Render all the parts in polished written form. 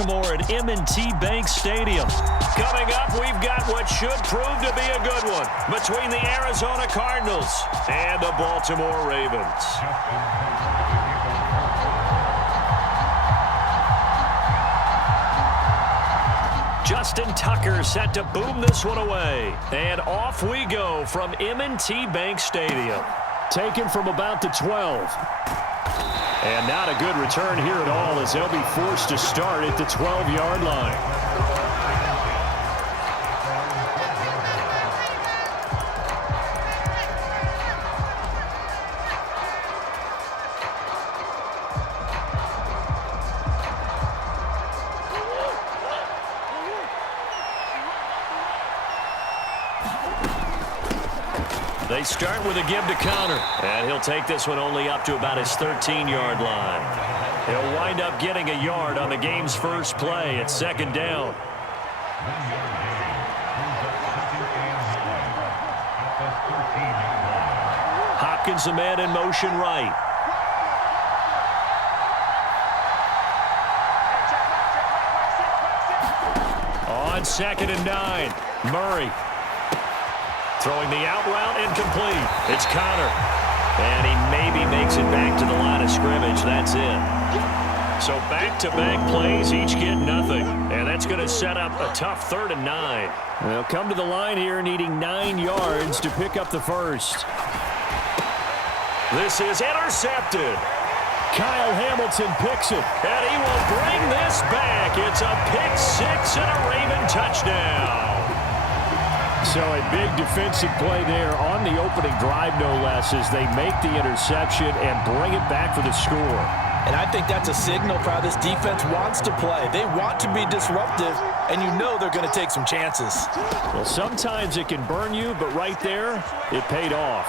Baltimore at M&T Bank Stadium. Coming up, we've got what should prove to be a good one between the Arizona Cardinals and the Baltimore Ravens. Justin Tucker set to boom this one away. And off we go from M&T Bank Stadium. Taken from about the 12. And not a good return here at all as they'll be forced to start at the 12-yard line. They start with a give to Connor, and he'll take this one only up to about his 13-yard line. He'll wind up getting a yard on the game's first play at second down. Hopkins, the man in motion right. On 2nd and 9, Murray. Throwing the out route incomplete. It's Connor. And he maybe makes it back to the line of scrimmage. That's it. So back-to-back plays, each get nothing. And that's going to set up a tough 3rd and 9. They'll come to the line here needing 9 yards to pick up the first. This is intercepted. Kyle Hamilton picks it. And he will bring this back. It's a pick 6 and a Raven touchdown. So a big defensive play there on the opening drive, no less, as they make the interception and bring it back for the score. And I think that's a signal for how this defense wants to play. They want to be disruptive, and you know they're going to take some chances. Well, sometimes it can burn you, but right there, it paid off.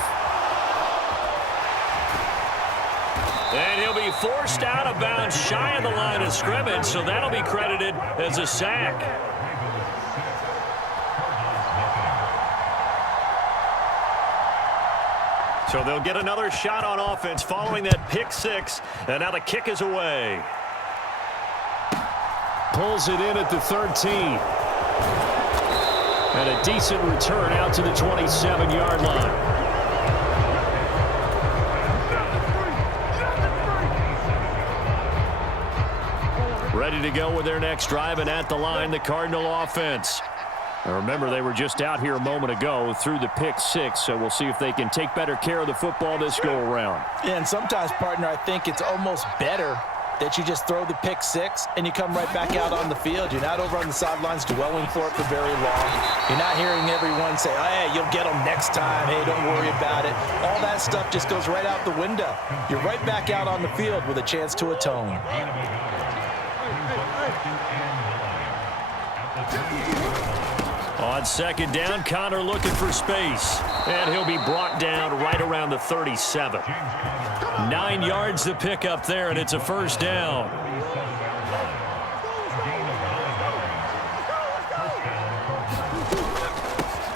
And he'll be forced out of bounds shy of the line of scrimmage, so that'll be credited as a sack. So they'll get another shot on offense following that pick 6. And now the kick is away. Pulls it in at the 13. And a decent return out to the 27-yard line. Ready to go with their next drive, and at the line, the Cardinal offense. Now remember, they were just out here a moment ago through the pick 6, so we'll see if they can take better care of the football this go-around. Yeah, and sometimes, partner, I think it's almost better that you just throw the pick 6 and you come right back out on the field. You're not over on the sidelines dwelling for it for very long. You're not hearing everyone say, oh, hey, you'll get them next time. Hey, don't worry about it. All that stuff just goes right out the window. You're right back out on the field with a chance to atone. On 2nd down, Connor looking for space. And he'll be brought down right around the 37. 9 yards to pick up there, and it's a first down.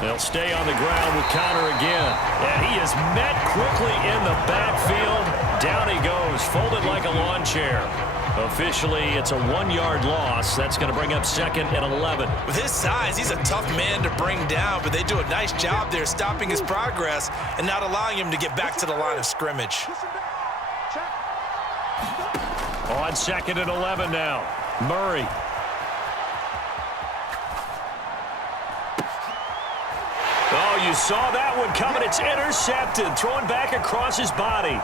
They'll stay on the ground with Connor again. And he is met quickly in the backfield. Down he goes, folded like a lawn chair. Officially, it's a 1-yard loss. That's going to bring up 2nd and 11. With his size, he's a tough man to bring down, but they do a nice job there stopping his progress and not allowing him to get back to the line of scrimmage. On 2nd and 11 now, Murray. Oh, you saw that one coming. It's intercepted, thrown back across his body.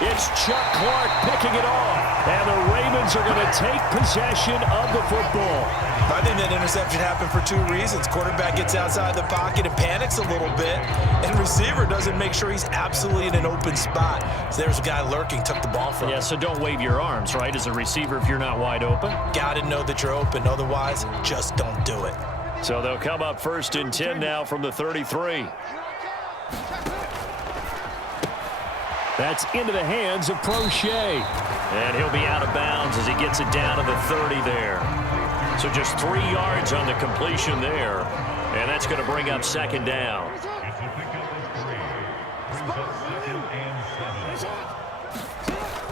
It's Chuck Clark picking it off. And the Ravens are going to take possession of the football. I think that interception happened for 2 reasons. Quarterback gets outside the pocket and panics a little bit. And receiver doesn't make sure he's absolutely in an open spot. So there's a guy lurking, took the ball from him. Yeah, so don't wave your arms, right, as a receiver if you're not wide open. Got to know that you're open. Otherwise, just don't do it. So they'll come up 1st and 10 now from the 33. That's into the hands of Prochet. And he'll be out of bounds as he gets it down to the 30 there. So just 3 yards on the completion there. And that's going to bring up 2nd down.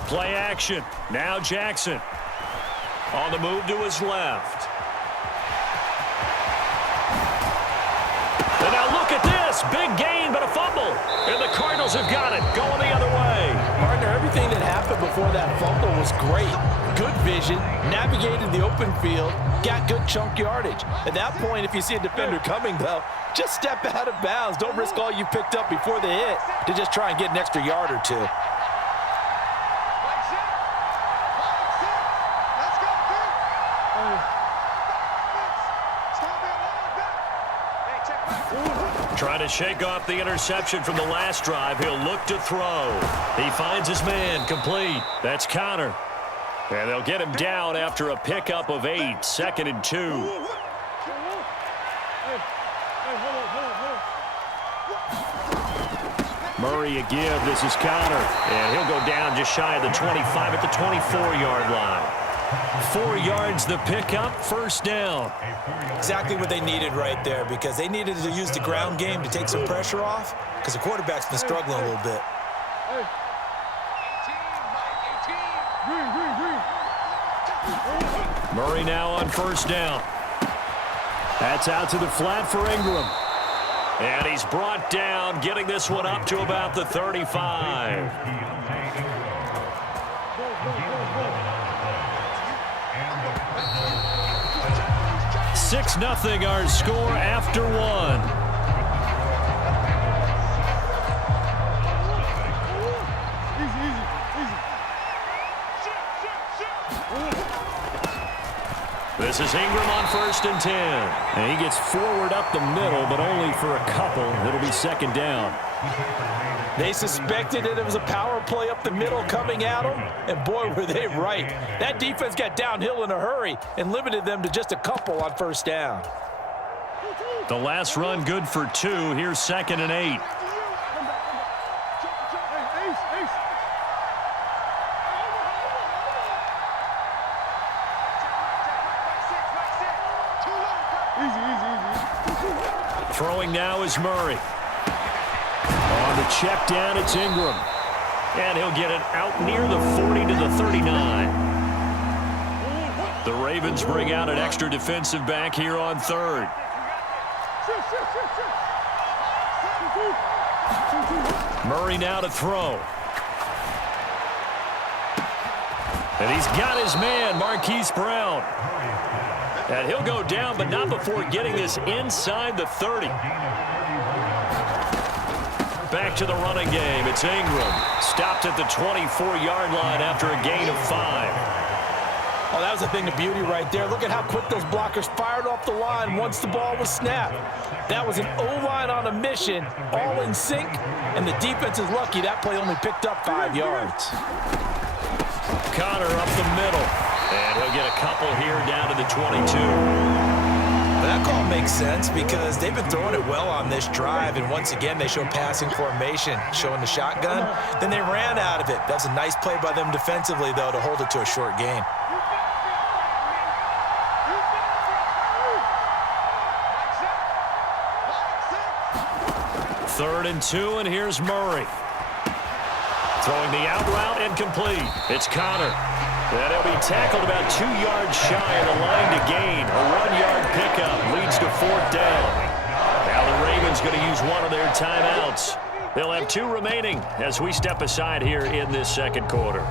Play action. Now Jackson. On the move to his left. And now look at this. Big gain, but a fumble. And the Cardinals have got it. Going the other way. Partner, everything that happened before that fumble was great. Good vision, navigated the open field, got good chunk yardage. At that point, if you see a defender coming, though, just step out of bounds. Don't risk all you picked up before the hit to just try and get an extra yard or two. Trying to shake off the interception from the last drive. He'll look to throw. He finds his man, complete. That's Connor. And they'll get him down after a pickup of 8, 2nd and 2. Murray a give. This is Connor. And he'll go down just shy of the 25 at the 24-yard line. 4 yards the pickup, first down. Exactly what they needed right there, because they needed to use the ground game to take some pressure off, because the quarterback's been struggling a little bit. Murray now on first down. That's out to the flat for Ingram. And he's brought down, getting this one up to about the 35. 6-0 our score after 1. This is Ingram on 1st and 10. And he gets forward up the middle, but only for a couple. It'll be 2nd down. They suspected that it was a power play up the middle coming at them, and boy, were they right. That defense got downhill in a hurry and limited them to just a couple on 1st down. The last run good for 2. Here's 2nd and 8. Throwing now is Murray. On the check down, it's Ingram. And he'll get it out near the 40 to the 39. The Ravens bring out an extra defensive back here on 3rd. Murray now to throw. And he's got his man, Marquise Brown. And he'll go down, but not before getting this inside the 30. Back to the running game. It's Ingram. Stopped at the 24-yard line after a gain of 5. Oh, that was a thing of beauty right there. Look at how quick those blockers fired off the line once the ball was snapped. That was an O-line on a mission, all in sync, and the defense is lucky that play only picked up 5 yards. Connor up the middle, and he'll get a couple here down to the 22. That call makes sense because they've been throwing it well on this drive, and once again they show passing formation, showing the shotgun. Then they ran out of it. That's a nice play by them defensively, though, to hold it to a short gain. Third and 2, and here's Murray. Throwing the out route incomplete. It's Connor. And he'll be tackled about 2 yards shy of the line to gain. A 1-yard pickup leads to 4th down. Now the Ravens going to use one of their timeouts. They'll have 2 remaining as we step aside here in this 2nd quarter.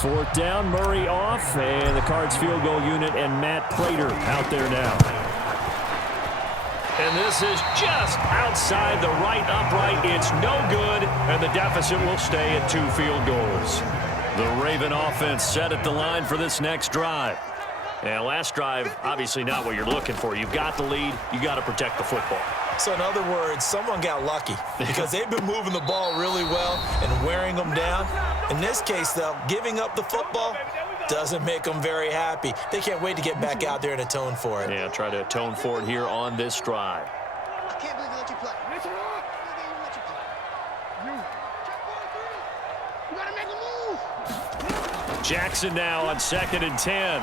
Fourth down, Murray off, and the Cards field goal unit and Matt Prater out there now. And this is just outside the right upright. It's no good, and the deficit will stay at 2 field goals. The Raven offense set at the line for this next drive. And last drive, obviously not what you're looking for. You've got the lead. You got to protect the football. So in other words, someone got lucky because they've been moving the ball really well and wearing them down. In this case, though, giving up the football doesn't make them very happy. They can't wait to get back out there and atone for it. Yeah, try to atone for it here on this drive. I can't believe they let you play. Jackson now on 2nd and 10.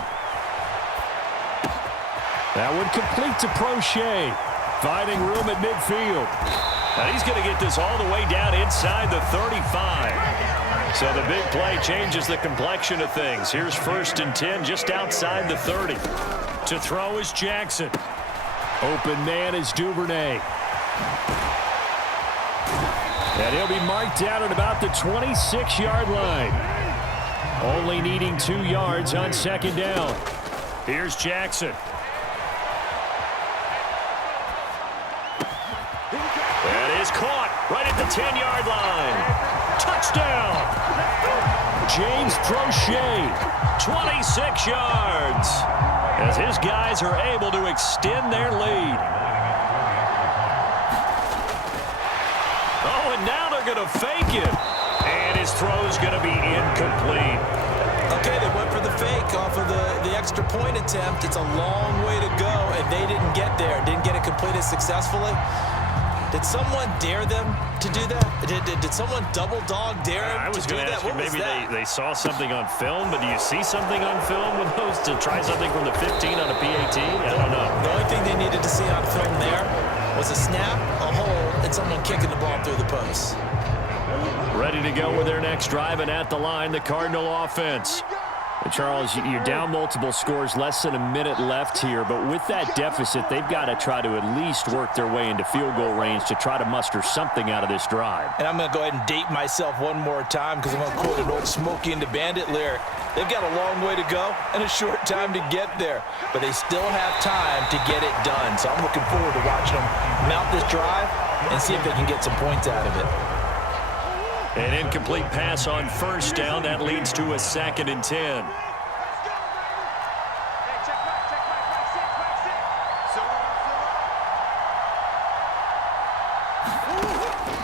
That one complete to Prochet. Finding room at midfield. Now he's going to get this all the way down inside the 35. So the big play changes the complexion of things. Here's 1st and 10 just outside the 30. To throw is Jackson. Open man is Duvernay. And he'll be marked out at about the 26-yard line. Only needing 2 yards on 2nd down. Here's Jackson. That is caught right at the 10-yard line. Touchdown. James Prochet, 26 yards. As his guys are able to extend their lead. Oh, and now they're going to fake it. And his throw's going to be incomplete. Okay, they went for the fake off of the extra point attempt. It's a long way to go, and they didn't get there. Didn't get it completed successfully. Did someone dare them to do that? Did someone double dog dare them I was to do going to that? ask you, maybe they saw something on film, but do you see something on film with those to try something from the 15 on a PAT? I don't know. The only thing they needed to see on film there was a snap, a hole, and someone kicking the ball through the post. Ready to go with their next drive, and at the line, the Cardinal offense. Charles, you're down multiple scores, less than a minute left here, but with that deficit, they've got to try to at least work their way into field goal range to try to muster something out of this drive. And I'm going to go ahead and date myself one more time because I'm going to quote an old Smokey and the Bandit lyric. They've got a long way to go and a short time to get there, but they still have time to get it done. So I'm looking forward to watching them mount this drive and see if they can get some points out of it. An incomplete pass on 1st down. That leads to a 2nd and 10.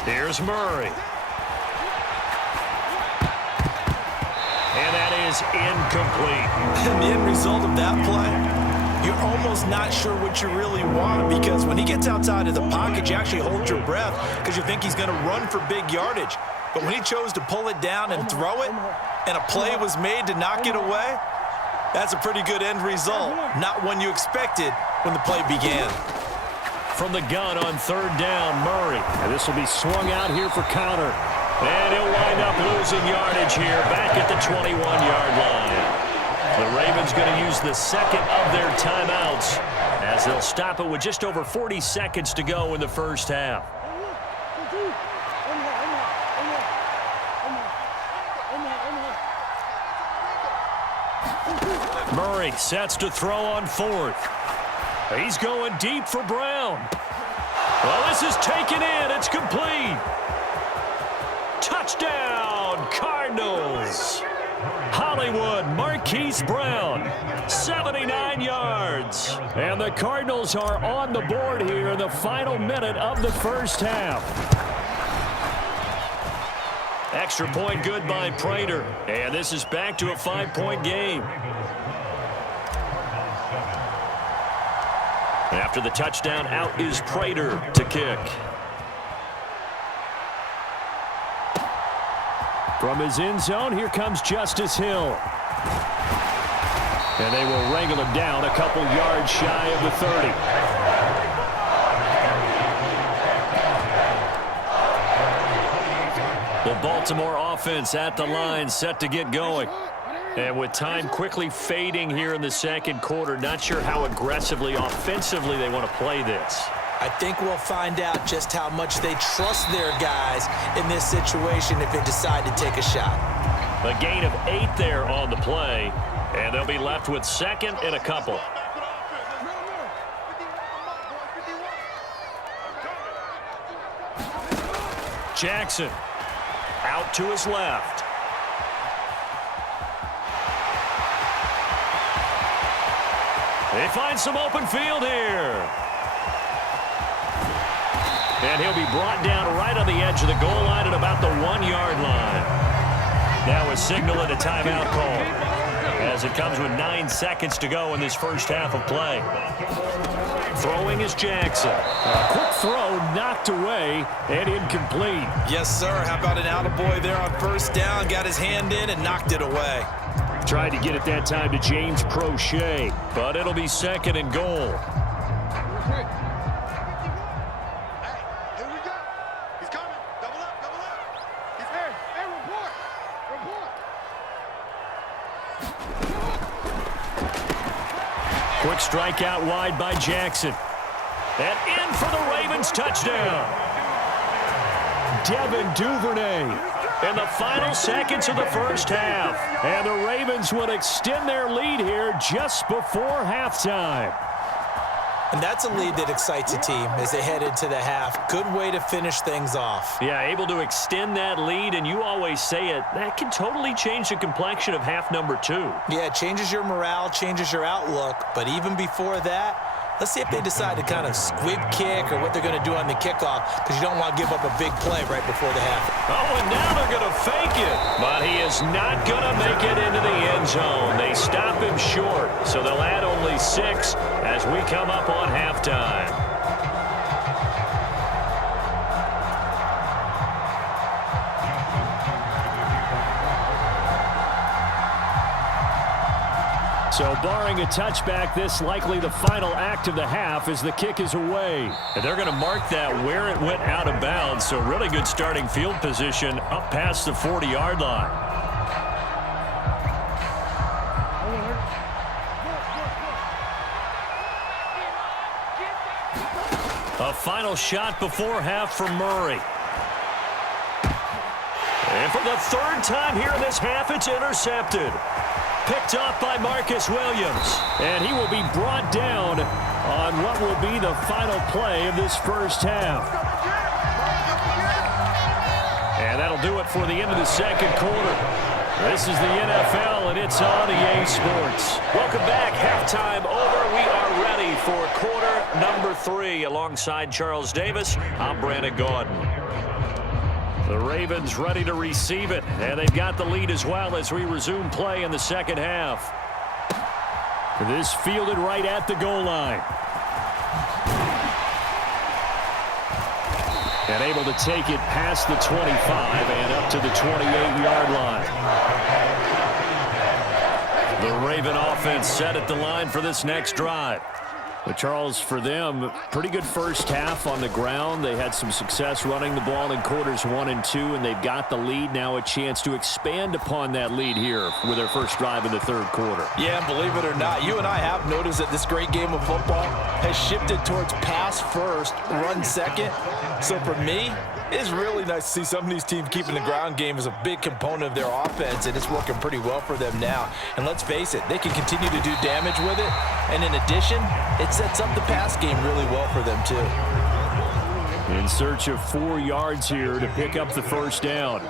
Here's Murray. And that is incomplete. And the end result of that play, you're almost not sure what you really want, because when he gets outside of the pocket, you actually hold your breath because you think he's going to run for big yardage. But when he chose to pull it down and throw it, and a play was made to knock it away, that's a pretty good end result. Not one you expected when the play began. From the gun on 3rd down, Murray. And this will be swung out here for counter. And he'll wind up losing yardage here back at the 21-yard line. The Ravens going to use the 2nd of their timeouts as they'll stop it with just over 40 seconds to go in the 1st half. Murray sets to throw on 4th. He's going deep for Brown. Well, this is taken in. It's complete. Touchdown, Cardinals. Hollywood Marquise Brown, 79 yards. And the Cardinals are on the board here in the final minute of the 1st half. Extra point good by Prater. And this is back to a 5-point game. After the touchdown, out is Prater to kick. From his end zone, here comes Justice Hill. And they will wrangle him down a couple yards shy of the 30. The Baltimore offense at the line, set to get going. And with time quickly fading here in the 2nd quarter, not sure how aggressively, offensively they want to play this. I think we'll find out just how much they trust their guys in this situation if they decide to take a shot. A gain of 8 there on the play, and they'll be left with 2nd and a couple. Jackson out to his left. They find some open field here. And he'll be brought down right on the edge of the goal line at about the 1-yard line. Now a signal and a timeout call. as it comes with 9 seconds to go in this first half of play. Throwing is Jackson. A quick throw knocked away and incomplete. Yes, sir. How about an attaboy there on first down? Got his hand in and knocked it away. Tried to get it that time to James Prochet. But it'll be 2nd and goal. Quick strike out wide by Jackson. And in for the Ravens touchdown. Devin Duvernay. In the final seconds of the first half. And the Ravens would extend their lead here just before halftime. And that's a lead that excites a team as they head into the half. Good way to finish things off. Yeah, able to extend that lead, and you always say it, that can totally change the complexion of half number 2. Yeah, it changes your morale, changes your outlook. But even before that, let's see if they decide to kind of squib kick or what they're going to do on the kickoff, because you don't want to give up a big play right before the half. Oh, and now they're going to fake it. But he is not going to make it into the end zone. They stop him short, so they'll add only 6 as we come up on halftime. So barring a touchback, this likely the final act of the half as the kick is away. And they're going to mark that where it went out of bounds, so really good starting field position up past the 40-yard line. A final shot before half from Murray. And for the 3rd time here in this half, it's intercepted. Picked off by Marcus Williams. And he will be brought down on what will be the final play of this first half. And that'll do it for the end of the second quarter. This is the NFL, and it's on EA Sports. Welcome back. Halftime over. We are ready for quarter number 3. Alongside Charles Davis, I'm Brandon Gaudin. The Ravens ready to receive it, and they've got the lead as well as we resume play in the second half. This fielded right at the goal line. And able to take it past the 25 and up to the 28-yard line. The Raven offense set at the line for this next drive. But Charles, for them, pretty good first half on the ground. They had some success running the ball in quarters 1 and 2, and they've got the lead. Now a chance to expand upon that lead here with their first drive in the third quarter. Yeah, believe it or not, you and I have noticed that this great game of football has shifted towards pass first, run second. So for me, it's really nice to see some of these teams keeping the ground game as a big component of their offense, and it's working pretty well for them now. And let's face it, they can continue to do damage with it. And in addition, it sets up the pass game really well for them, too. In search of 4 yards here to pick up the first down.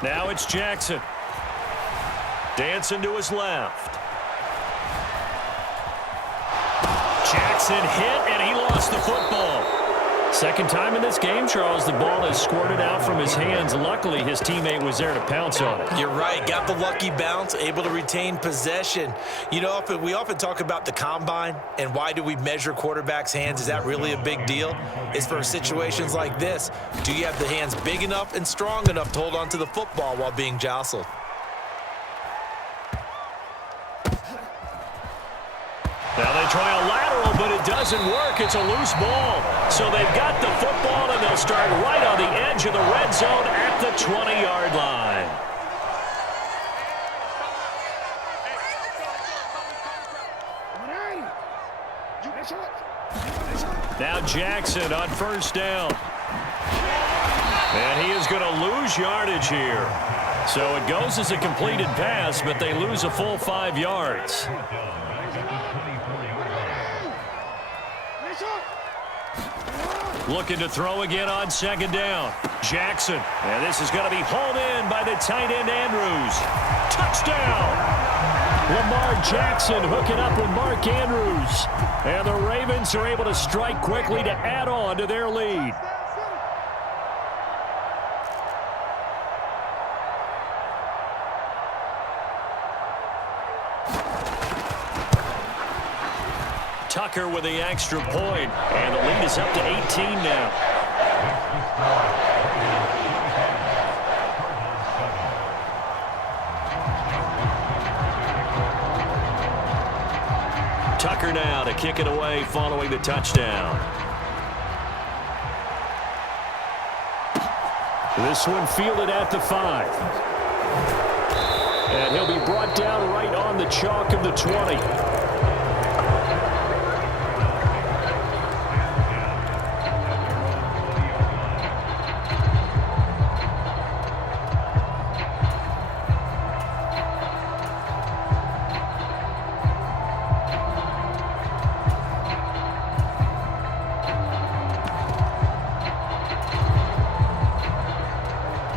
Now it's Jackson. Dancing to his left. Jackson hit, and he lost the football. Second time in this game, Charles, the ball has squirted out from his hands. Luckily, his teammate was there to pounce on it. You're right. Got the lucky bounce, able to retain possession. You know, we often talk about the combine and why do we measure quarterbacks' hands. Is that really a big deal? It's for situations like this. Do you have the hands big enough and strong enough to hold on to the football while being jostled? Now they try a lateral, but it doesn't work. It's a loose ball. So they've got the football, and they'll start right on the edge of the red zone at the 20-yard line. Now Jackson on first down. And he is going to lose yardage here. So it goes as a completed pass, but they lose a full 5 yards. Looking to throw again on second down. Jackson. And this is going to be hauled in by the tight end Andrews. Touchdown! Lamar Jackson hooking up with Mark Andrews. And the Ravens are able to strike quickly to add on to their lead. Tucker with the extra point, and the lead is up to 18 now. Tucker now to kick it away following the touchdown. This one fielded at the 5. And he'll be brought down right on the chalk of the 20.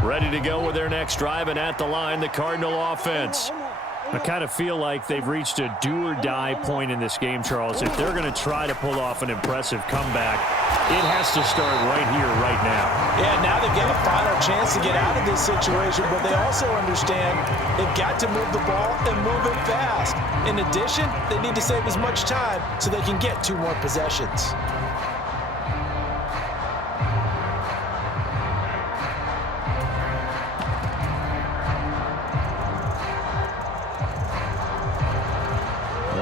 Ready to go with their next drive, and at the line, the Cardinal offense. I kind of feel like they've reached a do-or-die point in this game, Charles. If they're going to try to pull off an impressive comeback, it has to start right here, right now. Yeah, now they get a final chance to get out of this situation, but they also understand they've got to move the ball and move it fast. In addition, they need to save as much time so they can get 2 more possessions.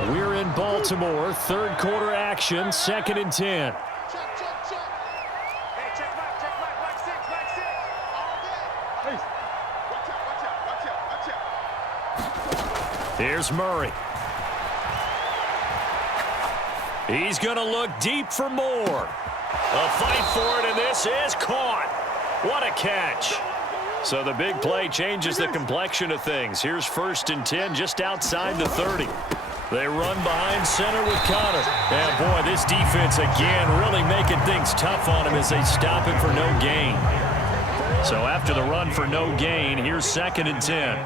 We're in Baltimore, third quarter action, 2nd and 10. Here's Murray. He's going to look deep for more. A fight for it, and this is caught. What a catch. So the big play changes the complexion of things. Here's 1st and 10 just outside the 30. They run behind center with Connor. And, boy, this defense, again, really making things tough on him as they stop him for no gain. So after the run for no gain, here's 2nd and 10.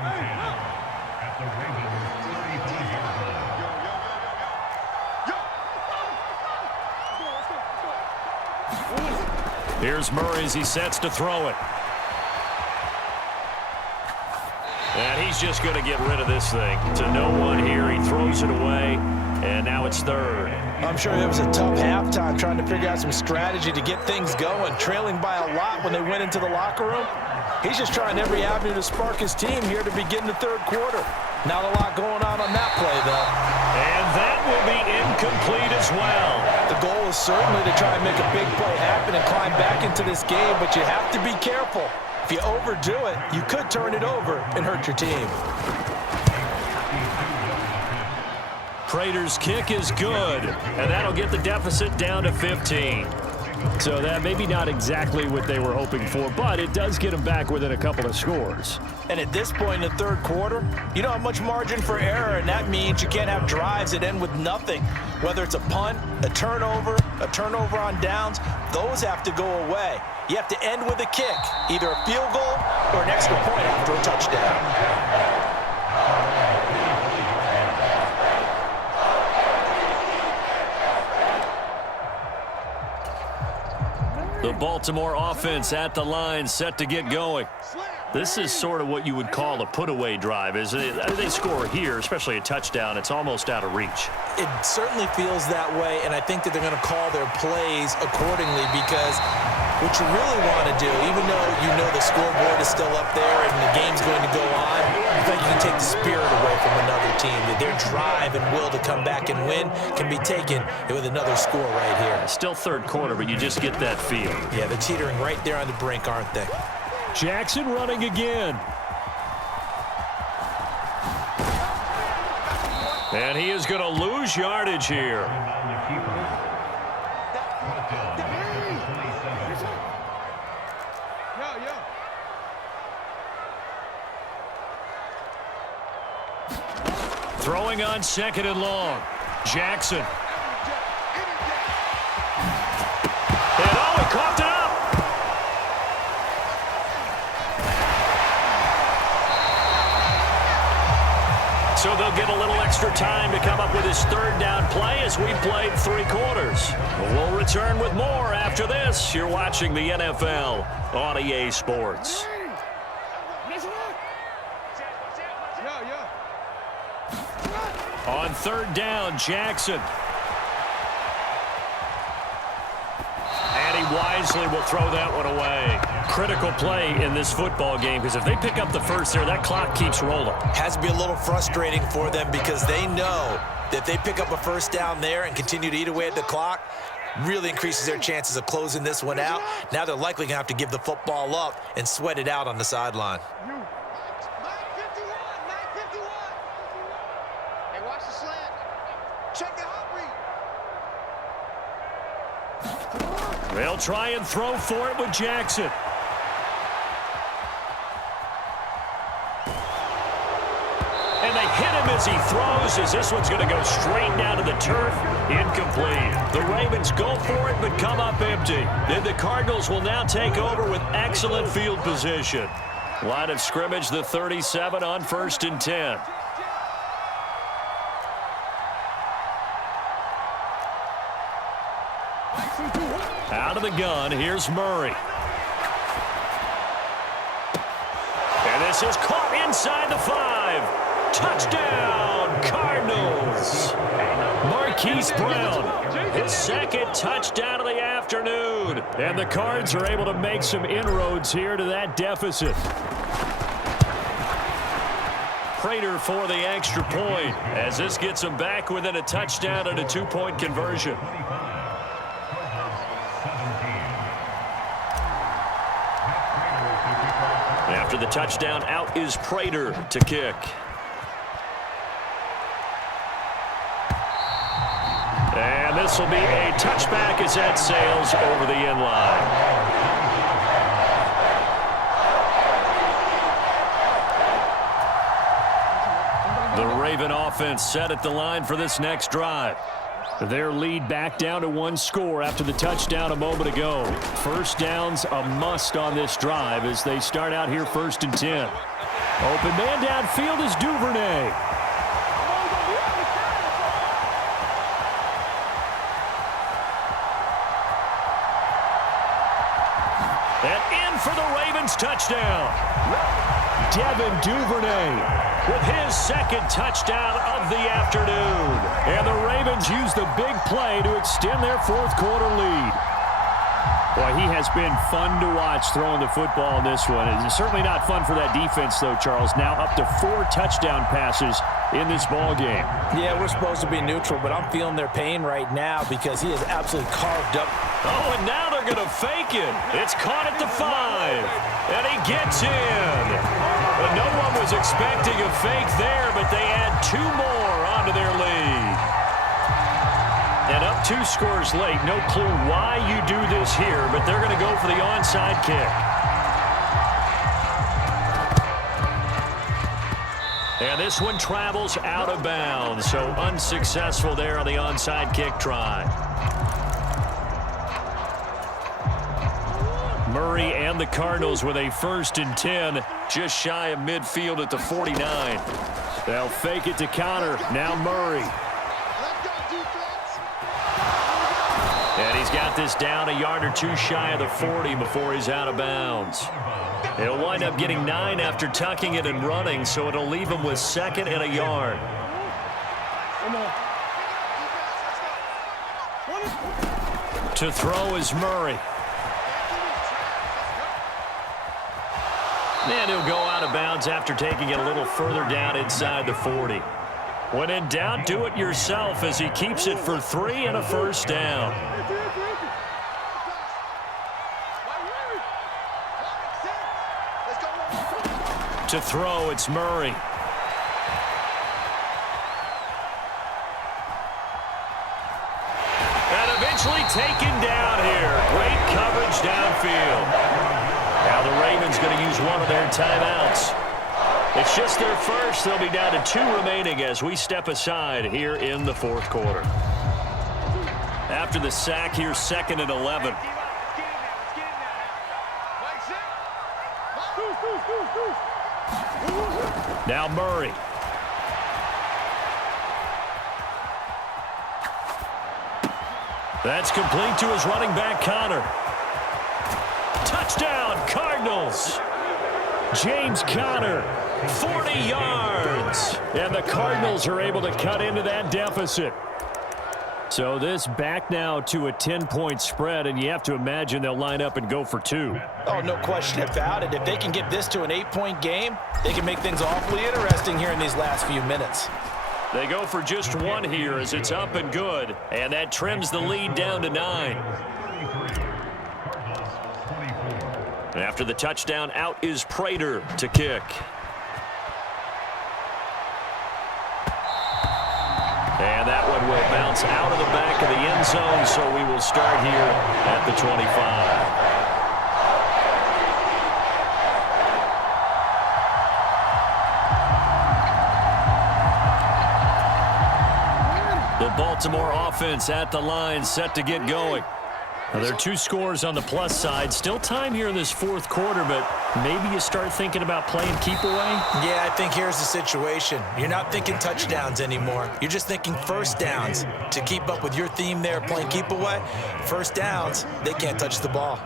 Here's Murray as he sets to throw it. And he's just going to get rid of this thing. To no one here. He throws it away, and now it's 3rd. I'm sure it was a tough halftime trying to figure out some strategy to get things going, trailing by a lot when they went into the locker room. He's just trying every avenue to spark his team here to begin the 3rd quarter. Not a lot going on that play, though. And that will be incomplete as well. The goal is certainly to try and make a big play happen and climb back into this game, but you have to be careful. If you overdo it, you could turn it over and hurt your team. Prater's kick is good, and that'll get the deficit down to 15. So that maybe not exactly what they were hoping for, but it does get them back within a couple of scores. And at this point in the 3rd quarter, you don't have much margin for error, and that means you can't have drives that end with nothing. Whether it's a punt, a turnover on downs, those have to go away. You have to end with a kick, either a field goal or an extra point after a touchdown. The Baltimore offense at the line, set to get going. This is sort of what you would call a put-away drive, isn't it? They score here, especially a touchdown. It's almost out of reach. It certainly feels that way, and I think that they're going to call their plays accordingly, because what you really want to do, even though you know the scoreboard is still up there and the game's going to go on, I think you can take the spirit away from another team. That their drive and will to come back and win can be taken with another score right here. Still 3rd quarter, but you just get that feel. Yeah, they're teetering right there on the brink, aren't they? Jackson running again. And he is going to lose yardage here. Throwing on 2nd and long. Jackson. And he coughed it up. So they'll get a little extra time to come up with his 3rd down play as we played 3 quarters. We'll return with more after this. You're watching the NFL on EA Sports. On 3rd down, Jackson. wisely will throw that one away. Critical play in this football game, because if they pick up the first there, that clock keeps rolling. Has to be a little frustrating for them because they know that if they pick up a first down there and continue to eat away at the clock, really increases their chances of closing this one out. Now they're likely going to have to give the football up and sweat it out on the sideline. They'll try and throw for it with Jackson. And they hit him as he throws, as this one's going to go straight down to the turf. Incomplete. The Ravens go for it, but come up empty. Then the Cardinals will now take over with excellent field position. Line of scrimmage, the 37 on 1st and 10. Out of the gun, here's Murray. And this is caught inside the 5. Touchdown, Cardinals. Marquise Brown, his second touchdown of the afternoon. And the Cards are able to make some inroads here to that deficit. Prater for the extra point, as this gets them back within a touchdown and a 2-point conversion. After the touchdown, out is Prater to kick. And this will be a touchback as that sails over the end line. The Raven offense set at the line for this next drive. Their lead back down to 1 score after the touchdown a moment ago. First down's a must on this drive as they start out here 1st and 10. Open man downfield is Duvernay. And in for the Ravens touchdown. Devin Duvernay with his second touchdown of the afternoon. And the Ravens use the big play to extend their 4th quarter lead. Boy, he has been fun to watch throwing the football in this one. It's certainly not fun for that defense, though, Charles. Now up to 4 touchdown passes in this ball game. Yeah, we're supposed to be neutral, but I'm feeling their pain right now because he is absolutely carved up. Oh, and now they're going to fake it. It's caught at the 5, and he gets in. But no one was expecting a fake there, but they add 2 more onto their lead. And up 2 scores late. No clue why you do this here, but they're going to go for the onside kick. And this one travels out of bounds, so unsuccessful there on the onside kick try. Murray and the Cardinals with a 1st and 10, just shy of midfield at the 49. They'll fake it to counter. Now Murray. And he's got this down a yard or 2 shy of the 40 before he's out of bounds. He'll wind up getting 9 after tucking it and running, so it'll leave him with 2nd and a yard. To throw is Murray. And he'll go out of bounds after taking it a little further down inside the 40. When in doubt, do it yourself as he keeps it for 3 and a 1st down. To throw, it's Murray. And eventually taken down here. Great coverage downfield. Now the Ravens going to use one of their timeouts. It's just their first. They'll be down to 2 remaining as we step aside here in the 4th quarter. After the sack, here's 2nd and 11. Now Murray. That's complete to his running back, Connor. Touchdown, Cardinals. James Conner, 40 yards. And the Cardinals are able to cut into that deficit. So this back now to a 10-point spread, and you have to imagine they'll line up and go for two. Oh, no question about it. If they can get this to an 8-point game, they can make things awfully interesting here in these last few minutes. They go for just one here as it's up and good, and that trims the lead down to 9. After the touchdown, out is Prater to kick. And that one will bounce out of the back of the end zone, so we will start here at the 25. The Baltimore offense at the line, set to get going. Now, there are 2 scores on the plus side. Still time here in this fourth quarter, but maybe you start thinking about playing keep away? Yeah, I think here's the situation. You're not thinking touchdowns anymore. You're just thinking first downs. To keep up with your theme there, playing keep away, first downs, they can't touch the ball.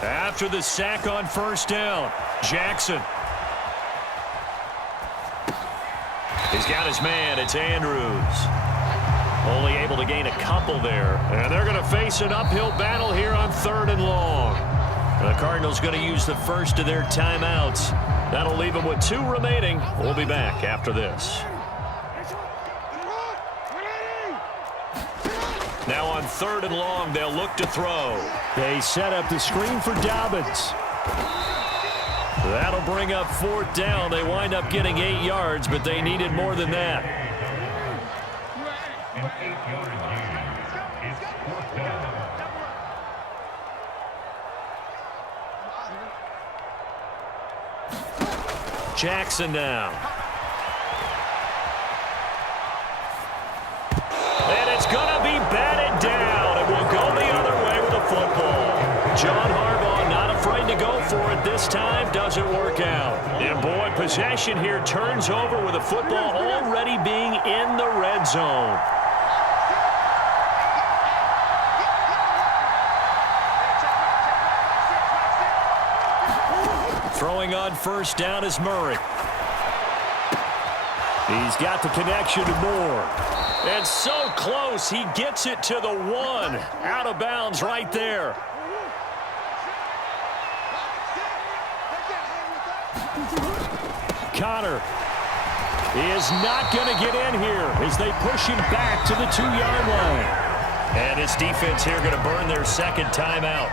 After the sack on first down, Jackson. He's got his man. It's Andrews. Only able to gain a couple there. And they're going to face an uphill battle here on 3rd and long. The Cardinals going to use the first of their timeouts. That'll leave them with 2 remaining. We'll be back after this. Now on 3rd and long, they'll look to throw. They set up the screen for Dobbins. That'll bring up 4th down. They wind up getting 8 yards, but they needed more than that. Jackson now. And it's going to be batted down. It will go the other way with the football. John Harbaugh not afraid to go for it this time. Doesn't work out. And boy, possession here turns over with the football already being in the red zone. Throwing on first down is Murray. He's got the connection to Moore. And so close, he gets it to the 1. Out of bounds right there. Connor is not going to get in here as they push him back to the 2-yard line. And his defense here going to burn their second timeout.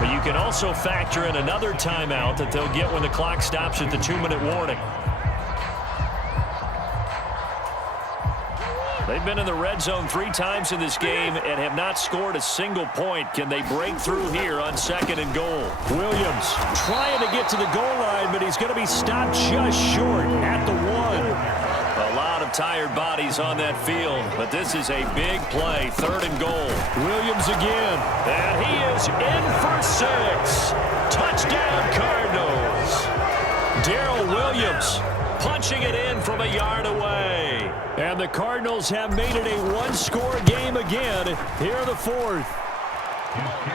But you can also factor in another timeout that they'll get when the clock stops at the 2-minute warning. They've been in the red zone 3 times in this game and have not scored a single point. Can they break through here on 2nd and goal? Williams trying to get to the goal line, but he's going to be stopped just short at the 1. A lot of tired bodies on that field, but this is a big play. 3rd and goal. Williams again. And he is in for 6. Touchdown, Cardinals. Darrell Williams punching it in from a yard away. And the Cardinals have made it a 1-score game again here in the 4th.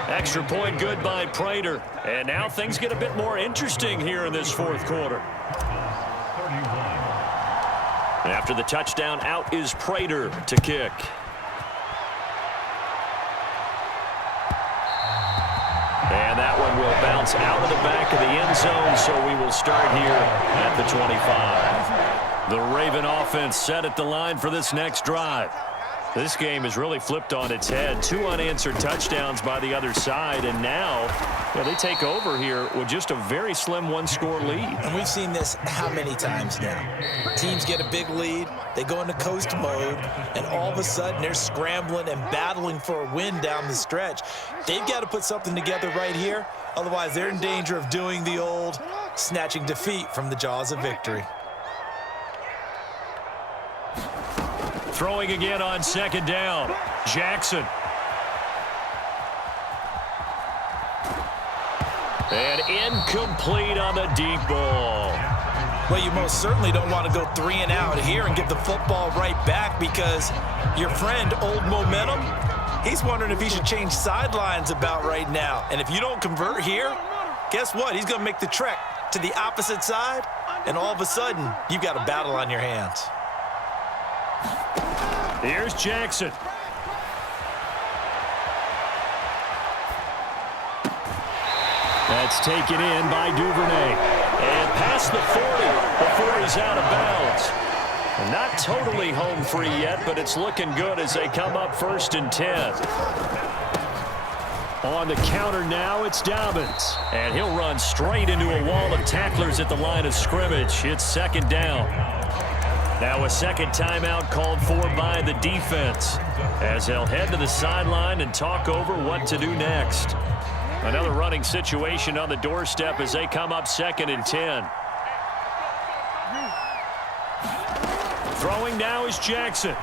Extra point good by Prater. And now things get a bit more interesting here in this 4th quarter. After the touchdown, out is Prater to kick. And that one will bounce out of the back of the end zone, so we will start here at the 25. The Raven offense set at the line for this next drive. This game has really flipped on its head. 2 unanswered touchdowns by the other side, and now they take over here with just a very slim 1-score lead. And we've seen this how many times now? Teams get a big lead, they go into coast mode, and all of a sudden they're scrambling and battling for a win down the stretch. They've got to put something together right here, otherwise they're in danger of doing the old snatching defeat from the jaws of victory. Throwing again on 2nd down. Jackson. And incomplete on the deep ball. Well, you most certainly don't want to go 3 and out here and give the football right back, because your friend, Old Momentum, he's wondering if he should change sidelines about right now. And if you don't convert here, guess what? He's going to make the trek to the opposite side, and all of a sudden, you've got a battle on your hands. Here's Jackson. That's taken in by Duvernay. And past the 40 before he's out of bounds. Not totally home free yet, but it's looking good as they come up 1st and 10. On the counter now, it's Dobbins. And he'll run straight into a wall of tacklers at the line of scrimmage. It's 2nd down. Now a second timeout called for by the defense as they'll head to the sideline and talk over what to do next. Another running situation on the doorstep as they come up 2nd and 10. Throwing now is Jackson.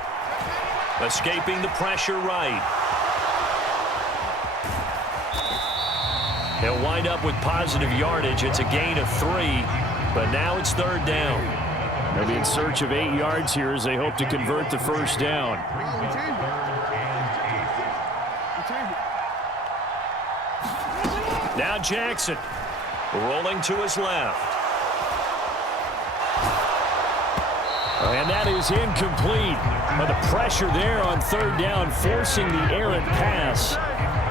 Escaping the pressure right. He'll wind up with positive yardage. It's a gain of 3, but now it's 3rd down. They'll be in search of 8 yards here as they hope to convert the 1st down. Now Jackson rolling to his left. And that is incomplete. But the pressure there on 3rd down, forcing the errant pass.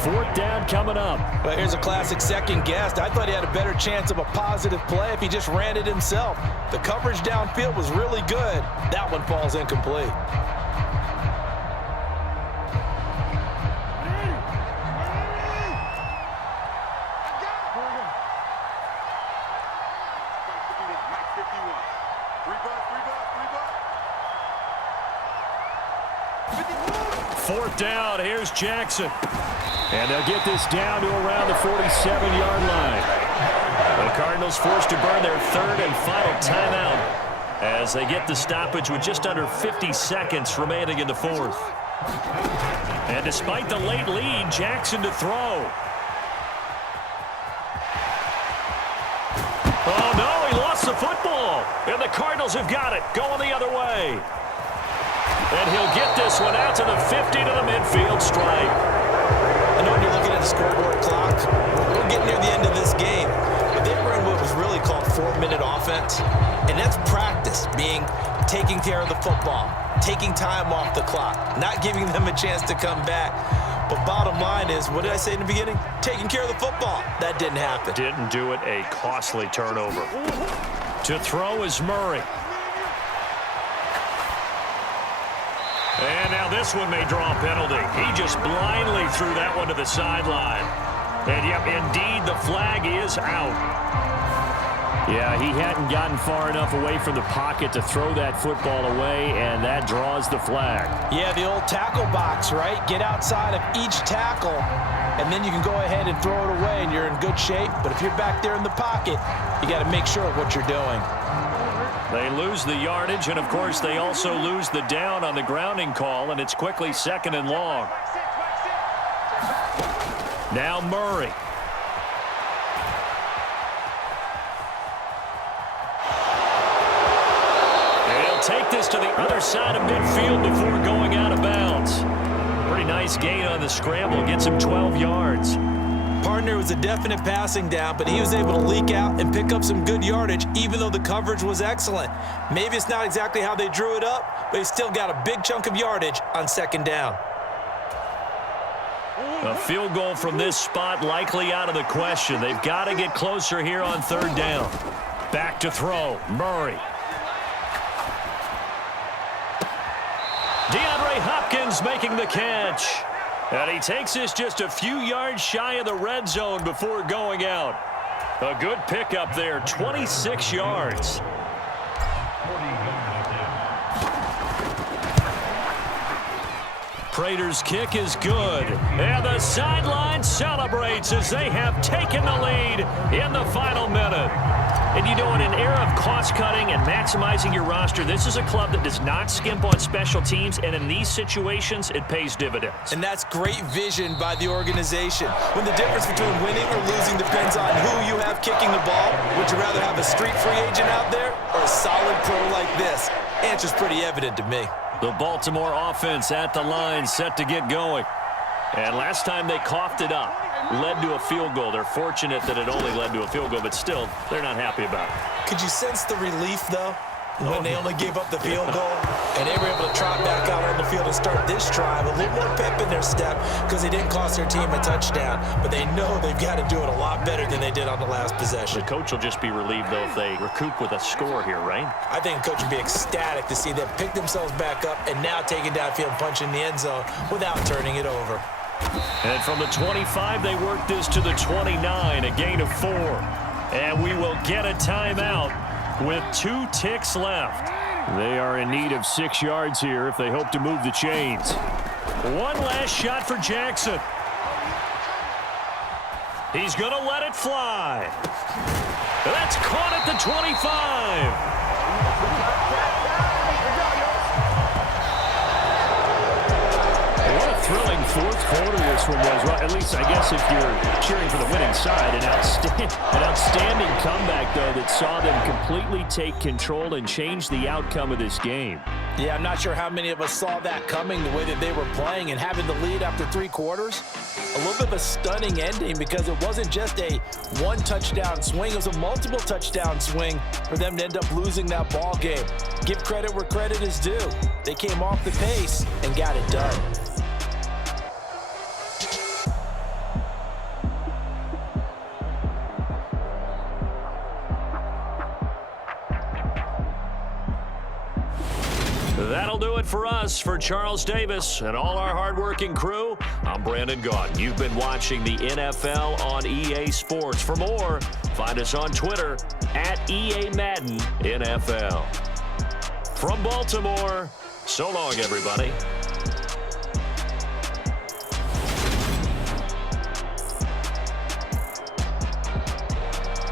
4th down coming up. Well, here's a classic second guess. I thought he had a better chance of a positive play if he just ran it himself. The coverage downfield was really good. That one falls incomplete. Fourth down, here's Jackson. And they'll get this down to around the 47-yard line. The Cardinals forced to burn their 3rd and final timeout as they get the stoppage with just under 50 seconds remaining in the 4th. And despite the late lead, Jackson to throw. Oh, no, he lost the football. And the Cardinals have got it, going the other way. And he'll get this one out to the 50 to the midfield stripe. I know when you're looking at the scoreboard clock, we're getting near the end of this game. But they were in what was really called 4-minute offense. And that's practice, being taking care of the football, taking time off the clock, not giving them a chance to come back. But bottom line is, what did I say in the beginning? Taking care of the football. That didn't happen. Didn't do it, a costly turnover. To throw is Murray. And now this one may draw a penalty. He just blindly threw that one to the sideline. And, yep, indeed, the flag is out. Yeah, he hadn't gotten far enough away from the pocket to throw that football away, and that draws the flag. Yeah, the old tackle box, right? Get outside of each tackle, and then you can go ahead and throw it away, and you're in good shape. But if you're back there in the pocket, you got to make sure of what you're doing. They lose the yardage, and, of course, they also lose the down on the grounding call, and it's quickly 2nd and long. Now Murray. And he'll take this to the other side of midfield before going out of bounds. Pretty nice gain on the scramble. Gets him 12 yards. Partner was a definite passing down, but he was able to leak out and pick up some good yardage, even though the coverage was excellent. Maybe it's not exactly how they drew it up, but he still got a big chunk of yardage on 2nd down. A field goal from this spot likely out of the question. They've got to get closer here on 3rd down. Back to throw. Murray. DeAndre Hopkins making the catch. And he takes this just a few yards shy of the red zone before going out. A good pickup there, 26 yards. Prater's kick is good. And the sideline celebrates as they have taken the lead in the final minute. And you know, in an era of cost-cutting and maximizing your roster, this is a club that does not skimp on special teams, and in these situations, it pays dividends. And that's great vision by the organization. When the difference between winning or losing depends on who you have kicking the ball, would you rather have a street free agent out there or a solid pro like this? Answer's pretty evident to me. The Baltimore offense at the line, set to get going. And last time they coughed it up, led to a field goal. They're fortunate that it only led to a field goal, but still, they're not happy about it. Could you sense the relief, though? when they only gave up the field goal, and they were able to trot back out on the field and start this drive. A little more pep in their step because they didn't cost their team a touchdown, but they know they've got to do it a lot better than they did on the last possession. The coach will just be relieved, though, if they recoup with a score here, right? I think the coach would be ecstatic to see them pick themselves back up and now take it downfield and punch in the end zone without turning it over. And from the 25, they work this to the 29, a gain of 4. And we will get a timeout with 2 ticks left. They are in need of 6 yards here if they hope to move the chains. One last shot for Jackson. He's going to let it fly. That's caught at the 25. What a thrilling fourth quarter this one was. Well, at least, I guess, if you're cheering for the winning side. An outstanding comeback, though, that saw them completely take control and change the outcome of this game. Yeah, I'm not sure how many of us saw that coming, the way that they were playing and having the lead after 3 quarters. A little bit of a stunning ending because it wasn't just a one-touchdown swing. It was a multiple touchdown swing for them to end up losing that ball game. Give credit where credit is due. They came off the pace and got it done. That'll do it for us. For Charles Davis and all our hardworking crew, I'm Brandon Gaudin. You've been watching the NFL on EA Sports. For more, find us on Twitter at EA Madden NFL. From Baltimore, so long, everybody.